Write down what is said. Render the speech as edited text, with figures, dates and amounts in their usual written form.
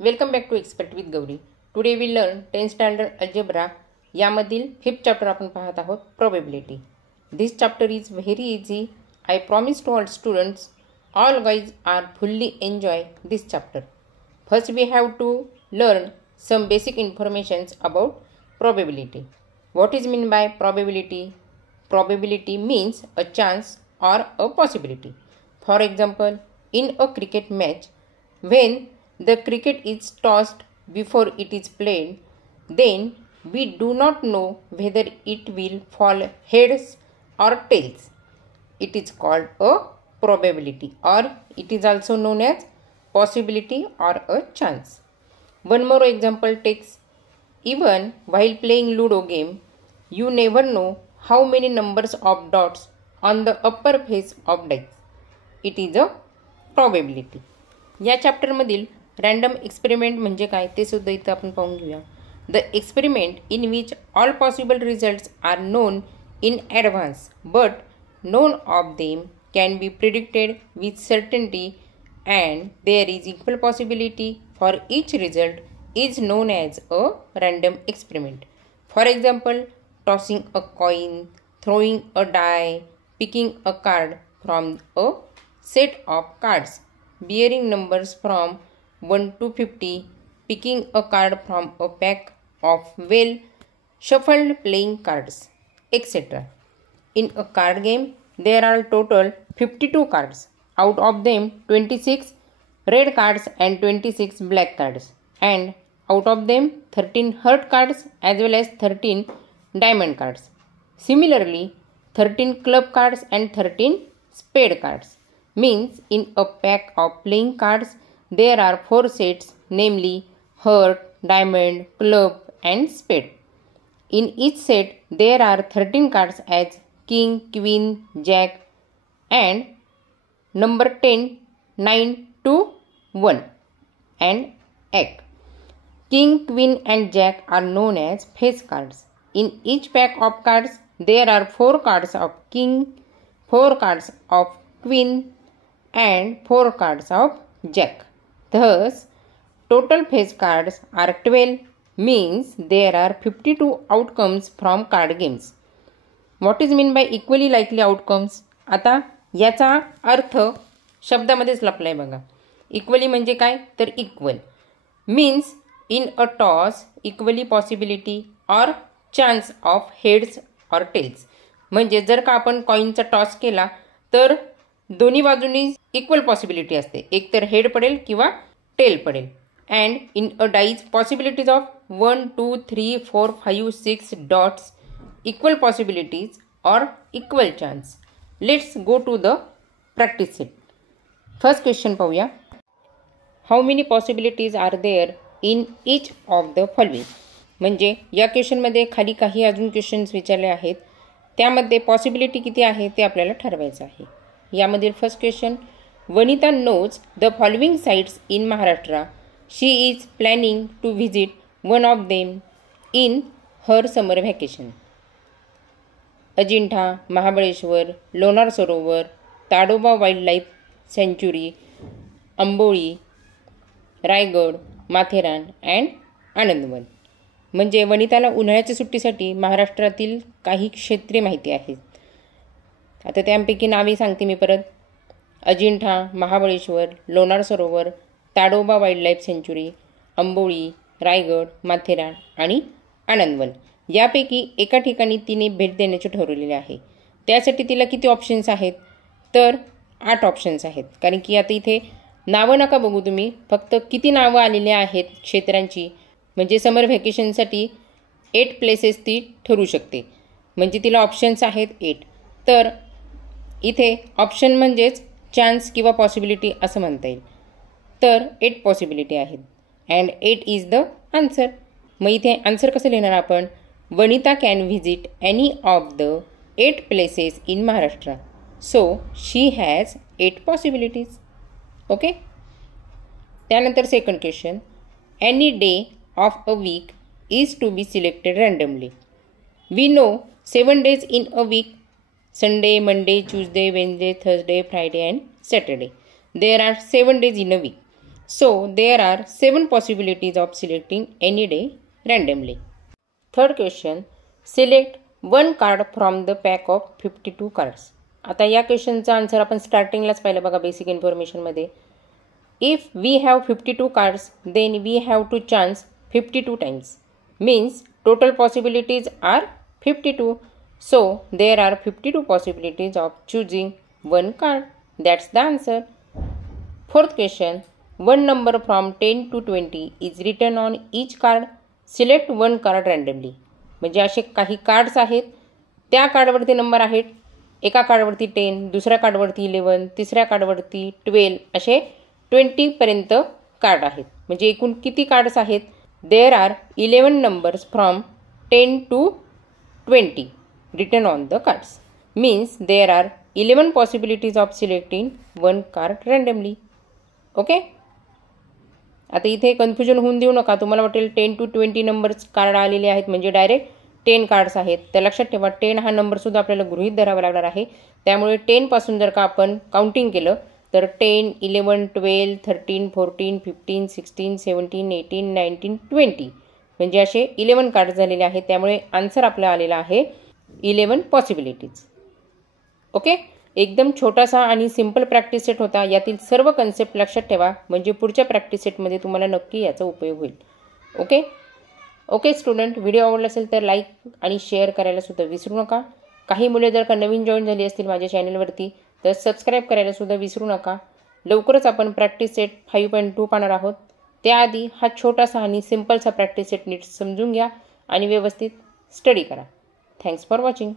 Welcome back to expert with Gauri. Today we learn 10th standard algebra यामधील 5th chapter आपण पाहत आहोत, probability. This chapter is very easy. I promise to all students, all guys are fully enjoy this chapter. First we have to learn some basic informations about probability. What is mean by probability? Probability means a chance or a possibility. For example, in a cricket match, when the cricket is tossed before it is played, then we do not know whether it will fall heads or tails. It is called a probability, or it is also known as possibility or a chance. One more example takes, even while playing Ludo game, you never know how many numbers of dots on the upper face of dice. It is a probability. या चॅप्टरमधील random experiment म्हणजे काय ते सुद्धा इथं आपण पाहून घेऊया. The experiment in which all possible results are known in advance but none of them can be predicted with certainty and there is equal possibility for each result is known as a random experiment. For example, tossing a coin, throwing a die, picking a card from a set of cards, bearing numbers from 1 to 50, picking a card from a pack of well shuffled playing cards, etc. In a card game, there are total 52 cards. Out of them, 26 red cards and 26 black cards, and out of them 13 heart cards as well as 13 diamond cards. Similarly, 13 club cards and 13 spade cards. Means in a pack of playing cards there are 4 sets, namely heart, diamond, club and spade. In each set there are 13 cards as king, queen, jack and number 10, 9 to 1 and egg. King, queen and jack are known as face cards. In each pack of cards there are 4 cards of king, 4 cards of queen and 4 cards of jack. Thus total face cards are 12, means there are 52 outcomes from card games. What is mean by equally likely outcomes? आता याचा अर्थ शब्दामध्येच लपलाय बघा. Equally म्हणजे काय तर equal means in a toss equally possibility और chance of heads और tails. म्हणजे जर का आपण कॉईनचा टॉस केला तर दोन्ही बाजूनी इक्वल पॉसिबिलिटी असते, एक तर हेड पडेल किंवा टेल पडेल. And in a dice possibilities of 1 2 3 4 5 6 dots, equal possibilities और equal chance. Let's go to the practice set. First question पाहूया. How many possibilities are there in each of the following. म्हणजे या क्वेश्चनमध्ये खाली काही अजून क्वेश्चन्स विचारले आहेत, त्यामध्ये पॉसिबिलिटी किती आहे ते आपल्याला ठरवायचं आहे. यामधील first question, Vanita knows the following sites in Maharashtra. She is planning to visit one of them in her summer vacation. Ajanta, Mahabaleshwar, Lonar Sarovar, Tadoba wild life सँच्युरी, अंबोळी, रायगड, माथेरान अँड आनंदवन. म्हणजे वनिताला उन्हाळ्याच्या सुट्टीसाठी महाराष्ट्रातील काही क्षेत्रे माहिती आहेत. आता त्यापैकी नावे सांगते मी परत. अजिंठा, महाबळेश्वर, लोणार सरोवर, ताडोबा वाईल्ड लाईफ सँच्युरी, अंबोळी, रायगड, माथेरान आणि आनंदवन. यापैकी एका ठिकाणी तिने भेट देण्याचे ठरवलेले आहे. त्यासाठी तिला किती ऑप्शन्स आहेत तर 8 ऑप्शन्स आहेत. कारण की आता इथे नावं नका बघू तुम्ही, फक्त किती नावं आलेली आहेत क्षेत्रांची. म्हणजे समर व्हॅकेशनसाठी 8 प्लेसेस ती ठरवू शकते. म्हणजे तिला ऑप्शन्स आहेत 8. तर इथे ऑप्शन म्हणजेच चान्स किंवा पॉसिबिलिटी असं म्हणता येईल. तर 8 पॉसिबिलिटी आहेत अँड 8 इज द आन्सर. मग इथे आन्सर कसं लिहिणार आपण? Vanita can visit any of the 8 places in Maharashtra. So she has 8 possibilities. Okay. त्यानंतर second question, any day of a week is to be selected randomly. We know 7 days in a week, Sunday, Monday, Tuesday, Wednesday, Thursday, Friday and Saturday. There are 7 days in a week. So there are 7 possibilities of selecting any day randomly. Third question, select one card from the pack of 52 cards. आता या क्वेश्चनचा answer आपण स्टार्टिंगलाच पाहिलं बघा basic इन्फॉर्मेशनमध्ये. If we have 52 cards, then we have to chance 52 times. Means total possibilities are 52. So there are 52 possibilities of choosing one card. That's the answer. Fourth question, one number from 10 to 20 is written on each card. Select one card randomly. म्हणजे असे काही cards आहेत, त्या कार्डवरती number आहेत. एका कार्डवरती 10, दुसऱ्या कार्डवरती 11, तिसऱ्या कार्डवरती 12 असे 20पर्यंत कार्ड आहेत. म्हणजे एकूण किती कार्ड्स आहेत? There are 11 numbers from 10 to 20 written on the cards. Means there are 11 possibilities of selecting one card randomly. Okay. आता इथे कन्फ्युजन होऊन देऊ नका. तुम्हाला वाटेल 10 to 20 नंबर्स कार्ड आलेले आहेत म्हणजे डायरेक्ट 10 कार्ड्स आहेत. तर लक्षात ठेवा 10 हा नंबरसुद्धा आपल्याला गृहीत धरावा लागणार आहे. त्यामुळे 10 पासून जर का आपण काउंटिंग केलं तर 10, 11, 12, 13, 14, 15, 16, 17, 18, 19, 20 म्हणजे असे 11 कार्ड झालेले आहेत. त्यामुळे आन्सर आपला आलेला आहे 11 पॉसिबिलिटीज. ओके. एकदम छोटासा आणि सिंपल प्रॅक्टिस सेट होता. यातील सर्व कन्सेप्ट लक्षात ठेवा म्हणजे पुढच्या प्रॅक्टिस सेटमध्ये तुम्हाला नक्की याचा उपयोग होईल. ओके स्टुडंट, व्हिडिओ आवडला असेल तर लाईक आणि शेअर करायला सुद्धा विसरू नका. काही मुले जर का नवीन जॉईन झाली असतील माझ्या चॅनलवरती तर सबस्क्राईब करायला सुद्धा विसरू नका. लवकरच आपण प्रॅक्टिस सेट 5.2 पाहणार आहोत. त्याआधी हा छोटासा आणि सिंपलसा प्रॅक्टिस सेट नीट समजून घ्या आणि व्यवस्थित स्टडी करा. Thanks for watching.